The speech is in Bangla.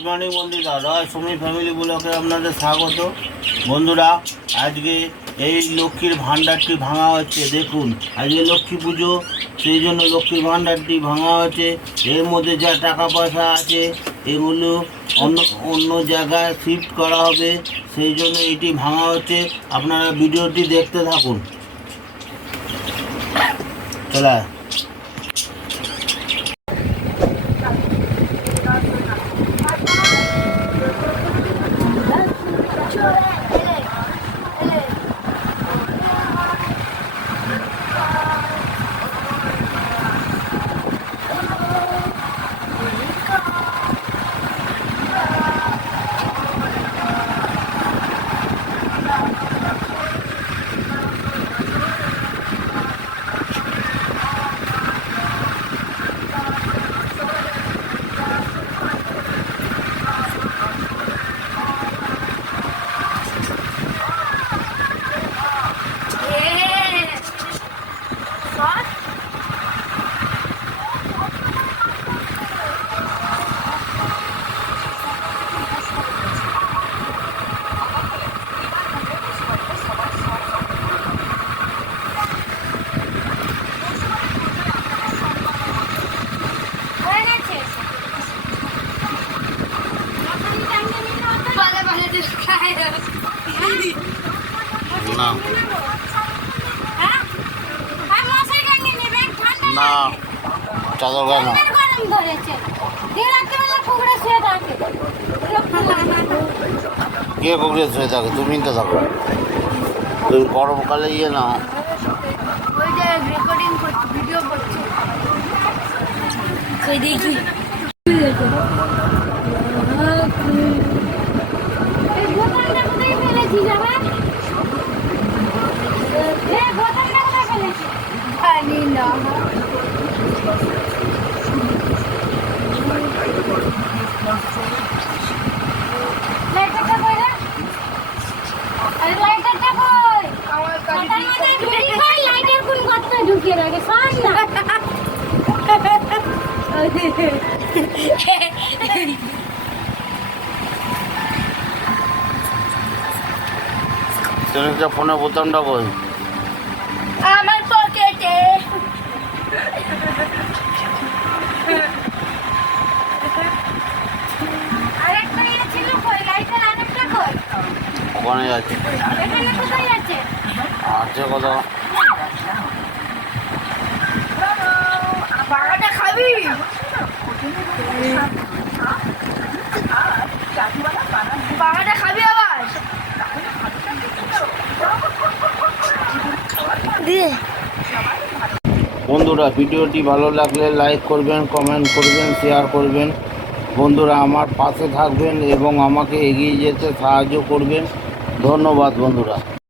গুড মর্নিং বন্ধুরা, রয় সমী ফ্যামিলি ব্লগে আপনাদের স্বাগত। বন্ধুরা, আজকে এই লক্ষ্মীর ভাণ্ডারটি ভাঙা হচ্ছে। দেখুন, আজকে লক্ষ্মী পুজো, সেই জন্য লক্ষ্মীর ভাণ্ডারটি ভাঙা হচ্ছে। এর মধ্যে যা টাকা পয়সা আছে এগুলো অন্য অন্য জায়গায় শিফট করা হবে, সেই জন্য এটি ভাঙা হচ্ছে। আপনারা ভিডিওটি দেখতে থাকুন। চলা না না চাদর গায়ে না। কে কুকুরে শুয়ে থাকে? তুমি তো থাকো। তুমি গরমকালে না দেখি ঢুকিয়ে রাখে ফোনে বোতামটা কই? আমার পকেটে। ওখানে আছে। আছে কথা। বাগাটা খাবি? বাগাটা খাবি আবার? বন্ধুরা, ভিডিওটি ভালো লাগলে লাইক করবেন, কমেন্ট করবেন, শেয়ার করবেন। বন্ধুরা, আমার পাশে থাকবেন এবং আমাকে এগিয়ে যেতে সাহায্য করবেন। ধন্যবাদ বন্ধুরা।